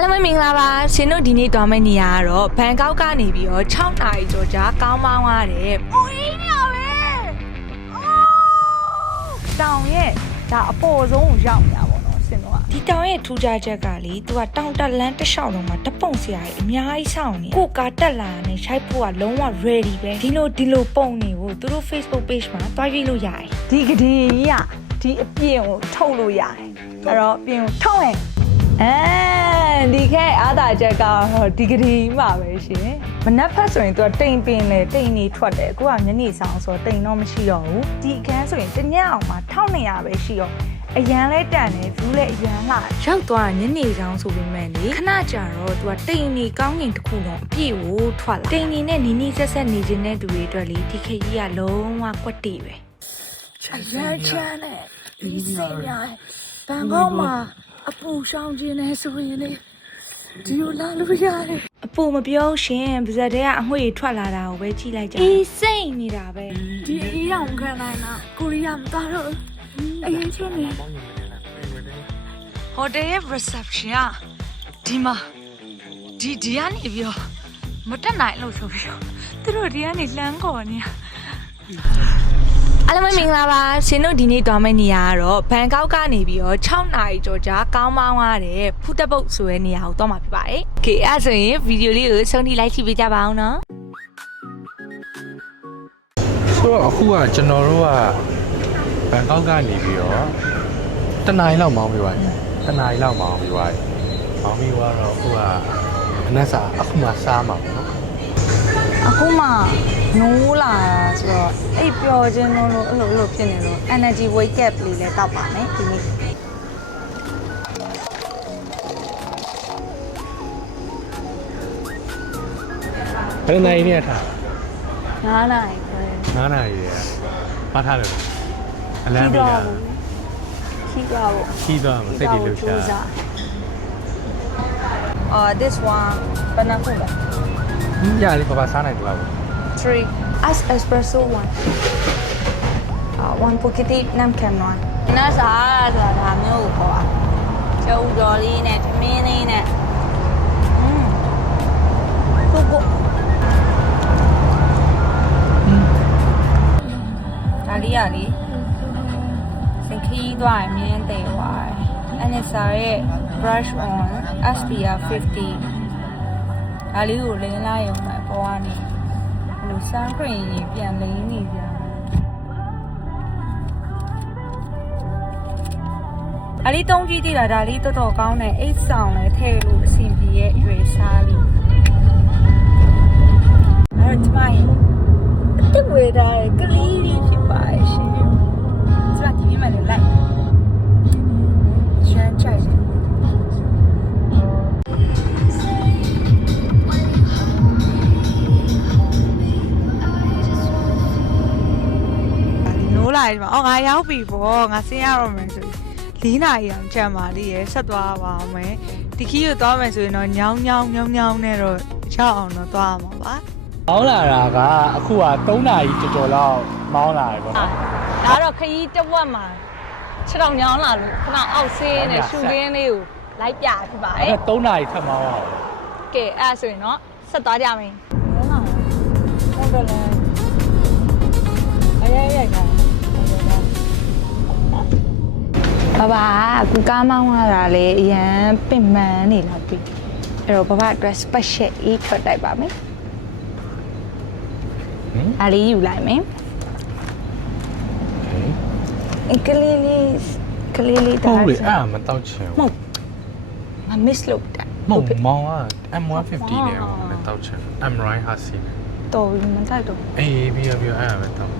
အားလုံးပဲမင်္ဂလာပါရှင်တို့ဒီနေ့တွားမယ့်နေရာကတော့ဘန်ကောက်ကနေပြီးတော့6နာရီကျော်ကြာကောင်းမောင်းရတယ်။အိုးရင်းရပဲ။တောင်ရဲ့ဒါအပေါ်ဆုံးကိုရောက်နေတာပေါ့နော်ရှင်တို့ကဒီတောင်ရဲ့ထူးခြားချက်ကလေသူကတောင်တက်လန်းတစ်လျှောက်လုံးမှာတပုံစရာကြီးအများကြီးစောင့်နေကိုကာတက်လာနဲ့ရှိုက်ဖို့ကလုံးဝ ready ပဲဒီလိုပုံနေကိုသူတို့ Facebook page မှာတွားကြည့်လို့ရတယ်။ဒီကတိကြီးကဒီအပြင်ကိုထုတ်လို့ရတယ်။အဲ့တော့အပြင်ကိုထုတ်ရင်ဒီခဲအားသာချက်ကတော့ဒီကတိမှာပဲရှင်မနက်ဖက်ဆိုရင်သူကတိမ်ပင်လေတိမ်နေထွက်တယ်အခုကညနေဆောင်ဆိုတော့တိမ်တော့မရှိတော့ဘူးဒီအခန်းဆိုရင်တညအောင်မှာ1200ပဲရှိတော့အရန်လဲတန်တယ် view လဲအရန်လှရောက်သွားညနေဆောင်ဆိုပေမဲ့လေခဏကြာတော့သူကတိမ်နေကောင်းငင်တစ်ခုလုံးအပြည့်ကိုထွက်လာတိမ်နေနဲ့နီးဆက်ဆက်နေခြင်းတဲ့သူတွေအတွက်လေဒီခေတ်ကြီးကလုံးဝကွက်တီပဲအရန်ချမ်းတယ်ဒီစိတ်များဘန်ကောက်မှာအပူရှောင်းခြင်းနဲ့ဆိုရင်လေဒီလိုလာလို့ရတယ်အပူမပြောရှင်ပါဇက်တဲကအငွေ့ထွက်လာတာကိုပဲကြည့်လိုက်ကြအေးစိတ်နေတာပဲဒီအေးရောင်ခံနိုင်တာကိုရီးယားမသားတော့အေးချင်းနေဟိုတယ်ရဲ့ reception ကဒီမှာဒီကနေပြီးတော့မတက်နိုင်လို့ဆိုပြီးတော့သူတို့ဒီကနေလှမ်းခေါ်နေအားလုံးပဲမင်္ဂလာပါရှင်တို့ဒီနေ့တွားမယ့်နေရာကတော့ဘန်ကောက်ကနေပြီးတော့6နာရီကျော်ကြာကောင်းမောင်းရတဲ့ဖူးတက်ပုတ်ဆိုတဲ့နေရာကိုတွားမှာဖြစ်ပါတယ်။ Okay အဲ့ဆိုရင်ဗီဒီယိုလေးကိုဆုံးထိလိုက်ကြည့်ပေးကြပါအောင်နော်။ဆိုတော့အခုကကျွန်တော်တို့ကဘန်ကောက်ကနေပြီးတော့တနင်္လာရီလောက်မောင်းပြီးပါတယ်။တနင်္လာရီလောက်မောင်းပြီးပါတယ်။မောင်းပြီးတော့အခုကအနက်စာအခုမှစားမှာပေါ့နော်။အခုမှနိုးလာဆိုတော့အဲ့ပျော်ခြင်းလို့အဲ့လိုဖြစ်နေလို့ energy wake up လေးလည်းတောက်ပါမယ်ဒီနေ့ဘယ်နိုင်နေထား9နာရီပဲ9နာရီရပတ်ထားတယ်အလမ်းပြီးတာခီးသွားဖို့ခီးသွားမှာစိတ်တွေလှုပ်ရှားthis one bananaညလေးပပစားနိုင်တယ်လား 3 ice espresso one pocket nam cam one နားစားဆိုတာဒါမျိုးကိုခေါ်တာကျုပ်တော်လေးနဲ့သမင်းလေးနဲ့ကိုဒါလေးရလေးစခီးသွားရင်မြင်းသေးသွားတယ်အဲ့ဒါစားရဲ့ brush on SPF 50ဒါလေးကိုလင်းလာရုံပဲပေါ်ကနေလူစမ်းခွင့်ရင်ပြန်လင်းနေပြန်အလေးတုံးကြည့်သေးတာဒါလေးတော်တော်ကောင်းတယ်အိတ်ဆောင်လည်းထည့်လို့အဆင်ပြေရဲ့ရွေစားလေးအဲ့တော့ဒီမိုင်းအစ်ဝေးတာကလေးလေးဖြစ်ပါရှင်စက်ဒီမြင်မလိုက်ချမ်းချမ်းလာဒီမှာအော်ငါရောက်ပြီပေါ့ငါဆင်းရတော့မယ်ဆို4နာရီအောင်ကြံပါလိရဲ့ဆက်သွားပါအောင်မယ်ဒီခီးကိုသွားမယ်ဆိုရင်တော့ညောင်းနဲ့တော့ရောက်အောင်တော့သွားမှာပါမောင်းလာတာကအခုက3နာရီကျော်လောက်မောင်းလာတယ်ပေါ့နော်ဒါတော့ခရီးတစ်ဝက်မှာ6တောင်ညောင်းလာလို့ခဏအောက်ဆင်းနဲ့ရှူခင်းလေးကိုလိုက်ပြဖြစ်ပါတယ်အဲ့3နာရီထပ်မောင်းအောင်ကဲအဲ့ဆိုရင်တော့ဆက်သွားကြမယ်ဟုတ်တယ်လေအေးဘာကူကားမောင်းရတာလေအရန်ပင်ပန်းနေလောက်ပြီအဲ့တော့ဘာအတွက် special အေးထွက်တိုက်ပါမယ်အားလေးယူလိုက်မယ်ကလေးလေးတာဟုတ်လေအဲ့မတောက်ချင်ဘူးမ miss လုပ်တာမောင်က M150 နဲ့မတောက်ချင် M1 ဟာစီတော်ပြီမတိုက်တော့အေးပြီးအဲ့မတောက်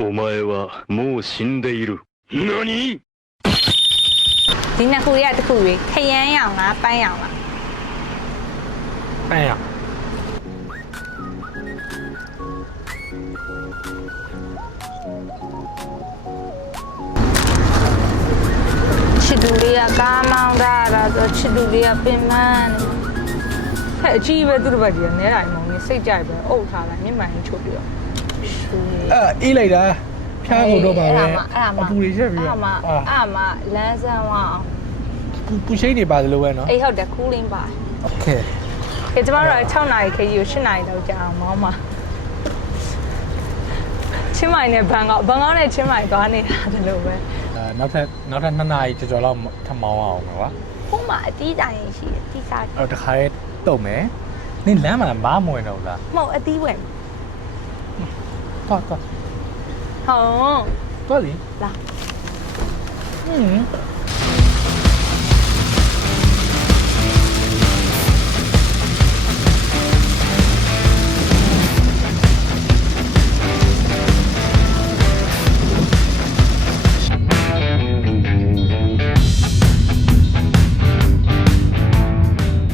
お前はもう死んでいる何ဒီနှစ်ခုရဲ့တစ်ခုရွေးခရမ်းရောင်လားပန်းရောင်လားပန်းရောင်ချစ်သူလေးကကားမောင်းတာဆိုချစ်သူလေးကပင်မန်းဟဲ့အကြီးပဲသူတို့ဘက်ကြီးကနဲတိုင်းမောင်နေစိတ်ကြိုက်ပဲအုပ်ထားလိုက်မျက်မှန်ကြီးချုပ်ပြီးတော့အေးလိုက်တာဖျားကုန်တော့ပါပဲအပူတွေချက်ပြီးတော့အဲ့မှာလမ်းဆန်းဝအောင် ပူရှိတ်နေပါသလိုပဲနော် အေးဟုတ်တယ် cooling ပါ โอเค ကဲကျမတို့6နာရီခရီးကို8နာရီလောက်ကြာအောင်မောင်းပါချင်းမိုင်နဲ့ဘန်ကောက်နဲ့ချင်းမိုင်သွားနေတာတလို့ပဲ နောက်ထပ်2နာရီကျော်လောက်ထပ်မောင်းအောင်နော် ခုမှအတီးတိုင်ရှိတယ်တီးစား အဲ့တော့တခါရဲတုံမယ်နင်လမ်းမှာဘာမဝင်တော့လား မဟုတ်အတီးဝင် တော့ ဟုတ် တော့လी လာ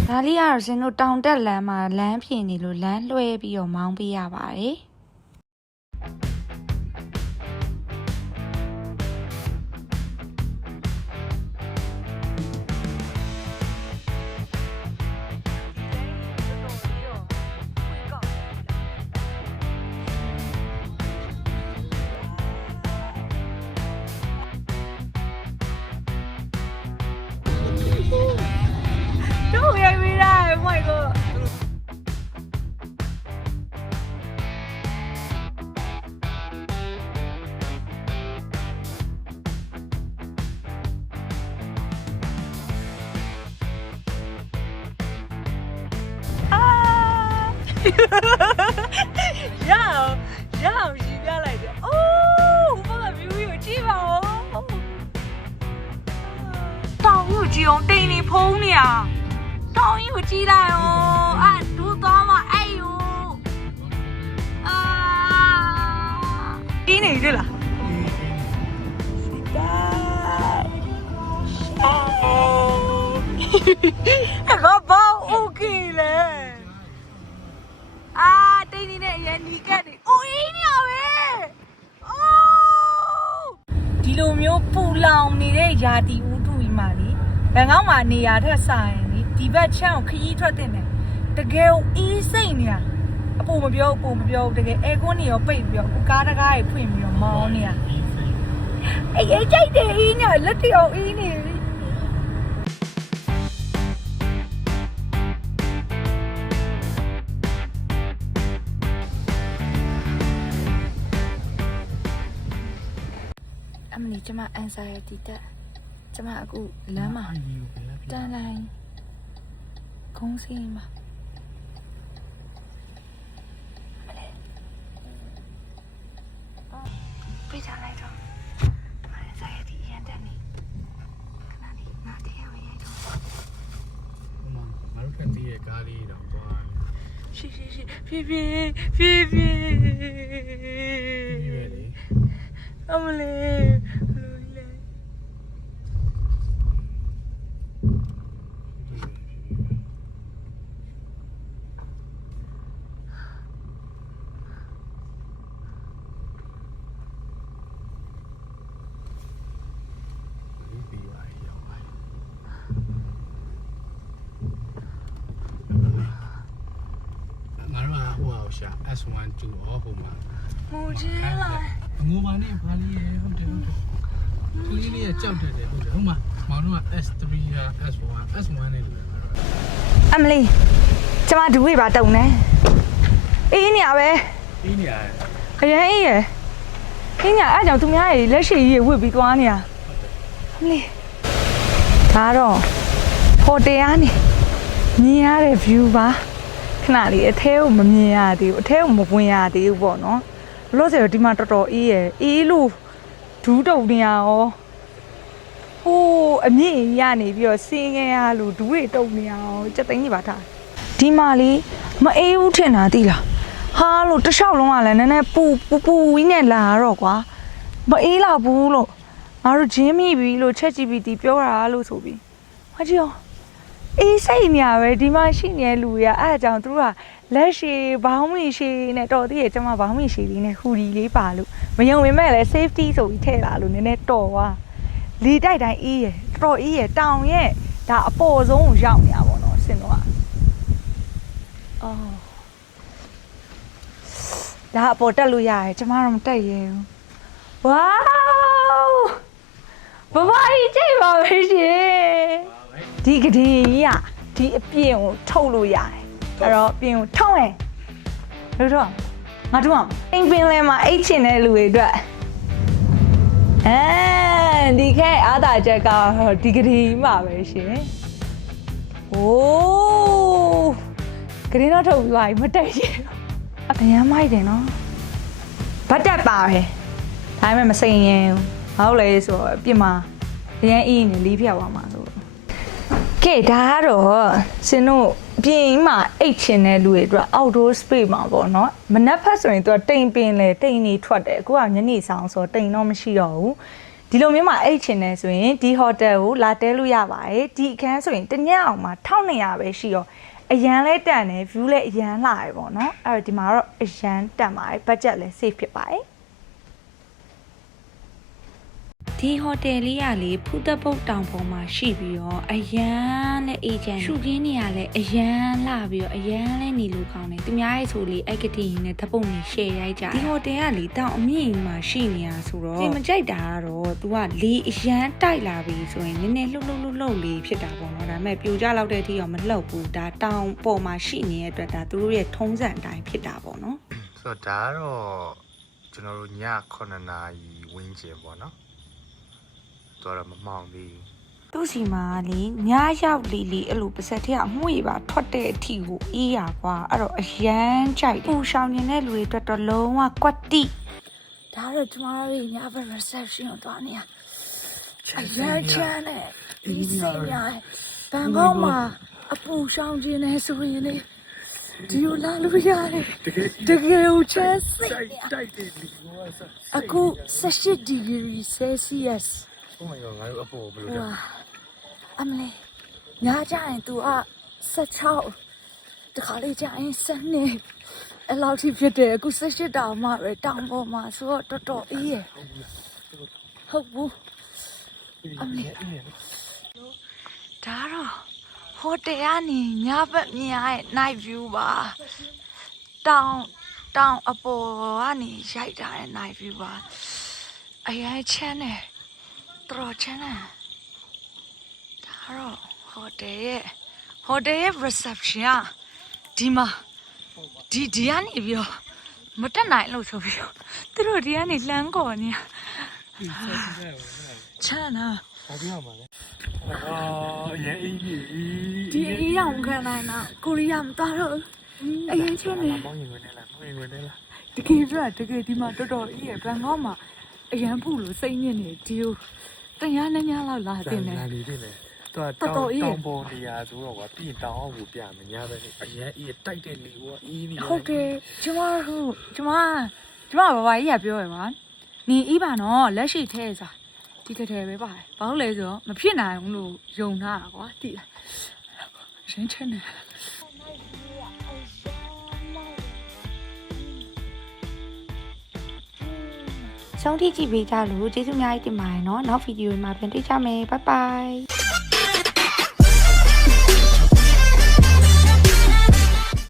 ဒါလေးကတော့ရှင်တို့တောင်တက်လမ်းမှာလမ်းဖြည်နေလို့လမ်းလွှဲပြီးတော့မောင်းပေးရပါတယ်တို့ရိုက်ပြီးတာမိုက်ကိုရအောင်ရှိပြလိုက်တယ်အိုးဘာမှ view ကိုကြည့်ပါဦးတောင်ကိုကြည့်အောင်တိမ်နေဖုံးနေရတောင်ကြီးကိုကြည့်လိုက်အောင်အဲ့ဒူသွားမအဲ့ယူဒီနေရလားဘာโอเคလဲတိတ်နေတဲ့အရင်နီကတ်နေအိုးအေးနေရပဲအိုးဒီလိုမျိုးပူလောင်နေတဲ့ယာတီဦးတူကြီးမှလေဘန်ကောက်မှာနေရာထက်ဆိုင်လေဒီဘက်ချမ်းကိုခရီးထွက်တင်တယ်တကယ်အေးစိတ်နေရအပူမပြောတကယ်အဲကွန်းနေရောပိတ်ပြီးတော့ကားတကားကြီးဖွင့်ပြီးတော့မောင်းနေရအေးကြိုက်တယ်အေးနေလက်တရောအေးနေအမလီကျမ anxiety တက်ကျမအခုလမ်းမှာတန်တိုင်းခုံးစင်းမှာပြေးကြလိုက်တော့ anxiety ရန်တက်နေခဏလေးငါတရားဝင်ရိုက်တော့ ငါတို့ကတည်းကကားလေးတော့သွား ရှိဖြည်း ပြီပဲလေ အမလေးရှာ S1 2 အော်ဟိုမှာ ငိုချင်းလာ ငိုပါနဲ့ဘာလေးရဟုတ်တယ်ကလေးလေးကကြောက်တယ်ဟုတ်တယ်ဟိုမှာမောင်တို့က S3 က S1 နဲ့လို့ အမလေးကျမဒူဝေးပါတုံနေအေးနေရပဲ အေးနေရတယ် အရင်အေးရအဲ့ကြောင့်သူများကြီးလက်ရှိကြီးဝှစ်ပြီးသွားနေရအမလေးဒါတော့ဟိုတယ်ကနေမြင်ရတဲ့ view ပါခဏလေးအထဲကိုမမြင်ရသေးဘူးအထဲကိုမဝင်ရသေးဘူးပေါ့နော်လို့ဆိုတော့ဒီမှာတော်တော်အေးရအေးလို့ဒူးတုံနေရရောဟိုးအမြင့်ရနေပြီးတော့စင်းငယ်ရလို့ဒူးတွေတုံနေရရောစက်သိန်းကြီးပါထားဒီမှာလေးမအေးဘူးထင်တာသိလားဟာလို့တစ်လျှောက်လုံးကလည်းနည်းနည်းပူဝီးနဲ့လာတော့ကွာမအေးလာဘူးလို့ငါတို့ဂျင်းမိပြီလို့ ChatGPT ပြောတာလို့ဆိုပြီးဟာကြည့်ရောအေးစိတ်နေရပဲဒီမှာရှိနေတဲ့လူတွေကအဲ့အကြောင်းသူတို့ကလက်ရှည်ဘောင်းမီရှည်နဲ့တော်သေးရဲ့ကျမဘောင်းမီရှည်လေးနဲ့ဟူဒီလေးပါလို့မယုံပေမဲ့လည်း safety ဆိုပြီးထည့်လာလို့နည်းနည်းတော်သွားလီတိုက်တိုင်းအေးရတော်အေးရတောင်ရဲ့ဒါအပေါ်ဆုံးကိုရောက်နေတာပေါ့နော်စင်တော့အော်ဒါအပေါ်တက်လို့ရတယ်ကျမတော့မတက်ရဲဘူးဝေါဘဘကြီးကြိတ်ပါပဲရှင် ဒီကတင်ကြီးကဒီအပြင်ကိုထုတ်လို့ရတယ်အဲ့တော့အပြင်ကိုထုတ်ရင်လို့တော့ငါတို့ကအိမ်ပင်လဲမှာအိတ်ချင်တဲ့လူတွေအတွက်ဒီခဲအားသာချက်ကတော့ဒီကတင်ကြီးမှာပဲရှင်โอ้ကတင်တော့ထုတ်ပြီးသွားပြီမတက်ရင်အရန်မိုက်တယ်နော်ဗတ်တက်ပါပဲဒါပေမဲ့မစိန်ရင်ဘာလို့လဲဆိုတော့အပြင်မှာအရန်အင်းနေလီးဖြတ်သွားမှာဆိုကဲဒါကတော့စင်တို့ပြင်မှာအိတ်ချင်တဲ့လူတွေအတွက် outdoor space မှာပေါ့နော်မနက်ဖက်ဆိုရင်သူကတိမ်ပင်လေတိမ်နေထွက်တယ်အခုကညနေဆောင်ဆိုတိမ်တော့မရှိတော့ဘူးဒီလိုမျိုးမှာအိတ်ချင်တယ်ဆိုရင်ဒီ hotel ကိုလာတဲလို့ရပါတယ်ဒီအခန်းဆိုရင်တညအောင်မှာ1200ပဲရှိတော့အရန်လဲတန်တယ် view လဲအရန်လာရပေါ့နော်အဲ့တော့ဒီမှာတော့အရန်တန်ပါတယ် budget လဲ safe ဖြစ်ပါတယ်ဒီဟိုတယ်လေးကလေဖူးသက်ပုတ်တောင်ပေါ်မှာရှိပြီးတော့အရန်နဲ့အေဂျင့်ရှုခင်းနေရလဲအရန်လာပြီးတော့အရန်လဲနေလို့ကောင်းတယ်သူများရဲ့ဆိုလေအက်ကတီနဲ့ဓပုံနေ share ရိုက်ကြဒီဟိုတယ်ကလေတောင်အမြင့်မှာရှိနေတာဆိုတော့ဒီမကြိုက်တာကတော့ तू ကလေအရန်တိုက်လာပြီဆိုရင်နည်းနည်းလှုပ်လေးဖြစ်တာပေါ့နော်ဒါပေမဲ့ပြိုကျလောက်တဲ့အထိတော့မလှုပ်ဘူးဒါတောင်ပေါ်မှာရှိနေတဲ့အတွက်ဒါသူတို့ရဲ့ထုံးစံအတိုင်းဖြစ်တာပေါ့နော်ဆိုတော့ဒါကတော့ကျွန်တော်တို့ည9နာရီဝန်းကျင်ပေါ့နော်တော့မမောင်သေးဘူးသူ့စီမှာလေညရောက်လီအဲ့လိုပါစက်ထက်အမှုရပါထွက်တဲ့အထီကိုအေးရကွာအဲ့တော့အရန်ကြိုက်ပူရှောင်နေတဲ့လူတွေအတွက်တော့လုံးဝကွက်တိဒါတော့ကျမတို့ညဘက် reception ကိုသွားနေရအရန်ချမ်းနဲ့ဒီစိတ်များဘန်ကောက်မှာအပူရှောင်ခြင်းနဲ့ဆိုရင်လေဒီလိုလာလို့ရတယ်တကယ်ကိုချမ်းစိတ်တိုက်တယ်ဒီကောဆက်အခု18 degree Celsius Oh my god ငါတို့အပေါ်ဘယ်လိုလဲအမလေးညာကြရင် तू က16တခါလေးကြရင်7အဲ့လောက်ထိဖြစ်တယ်အခု18တောင်မှပဲတောင်ပေါ်မှာဆိုတော့တော်တော်အေးရဟုတ်ဘူးအမလေးဒါတော့ဟိုတယ်ကနေညဘက်မြင်ရတဲ့ night view ပါတောင်အပေါ်ကနေရိုက်ထားတဲ့ night view ပါအရင်ချမ်းတယ်တော်ချမ်းတယ်ဒါတော့ဟိုတယ်ရဲ့ reception อ่ะဒီမှာဒီကနေပြီးတော့မတက်နိုင်လို့ဆိုပြီးတော့သူတို့ဒီကနေလှမ်းကော်နေချမ်းနာဘာပြောမှာလဲရဲအေးကြီးဒီအေးအောင်ခံနိုင်တာကိုရီးယားမသားတော့အရင်ချင်းနေမောင်းရင်ဝင်နေလားတကယ်ပြတကယ်ဒီမှာတော်တော်အေးရဘန်ကောက်မှာအရန်ဖူလို့စိတ်ညစ်နေဒီကိုတရားနဲ့ညလောက်လာတင်တယ်လာနေတယ်သူကတောင်ပေါ်နေရာဆိုတော့ကွာပြင်တောင်အောင်ကိုပြမယ်ညဘက်အရန်အေးတိုက်တဲ့လေကွာအေးနေဟုတ်တယ်ကျမဘာကြီးကပြောရပါနေအေးပါနော်လက်ရှိထဲစားဒီကထဲပဲပါတယ်ဘာလို့လဲဆိုတော့မဖြစ်နိုင်ဘူးလို့ယုံထားတာကွာတိလားရင်းချင်တယ်ဆုံးထိကြည့်ပေးကြလို့ကျေးဇူးအများကြီးတင်ပါတယ်နော်နောက်ဗီဒီယိုမှာပြန်တွေ့ကြမယ်ဘိုင်ဘိုင်